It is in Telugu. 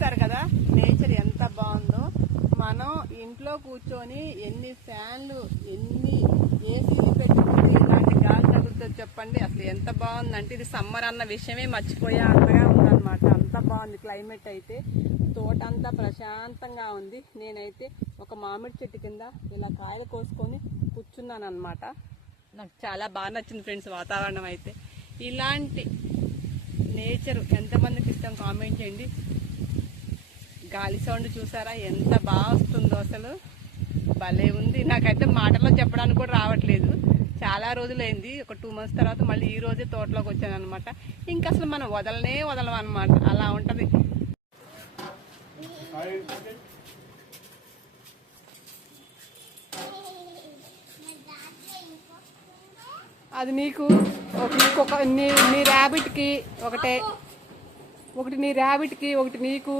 చూసారు కదా నేచర్ ఎంత బాగుందో. మనం ఇంట్లో కూర్చొని ఎన్ని ఫ్యాన్లు ఎన్ని ఏసీలు పెట్టుకుంటే ఇలాంటి గాలి తగులుతుంది చెప్పండి. అసలు ఎంత బాగుందంటే ఇది సమ్మర్ అన్న విషయమే మర్చిపోయా అంతగా ఉందన్నమాట. అంత బాగుంది క్లైమేట్ అయితే. తోట అంతా ప్రశాంతంగా ఉంది. నేనైతే ఒక మామిడి చెట్టు కింద ఇలా కాయలు కోసుకొని కూర్చున్నాను అనమాట. నాకు చాలా బాగా నచ్చింది ఫ్రెండ్స్ వాతావరణం అయితే. ఇలాంటి నేచర్ ఎంతమందికి ఇష్టం కామెంట్ చేయండి. గాలి సౌండ్ చూసారా ఎంత బాగా వస్తుందో, అసలు భలే ఉంది. నాకైతే మాటల్లో చెప్పడానికి కూడా రావట్లేదు. చాలా రోజులైంది, ఒక 2 months తర్వాత మళ్ళీ ఈ రోజే తోటలోకి వచ్చాను అనమాట. ఇంకా అసలు మనం వదలం అనమాట, అలా ఉంటది. అది నీకు నీ ర్యాబిట్కి ఒకటి నీ ర్యాబిట్కి ఒకటి నీకు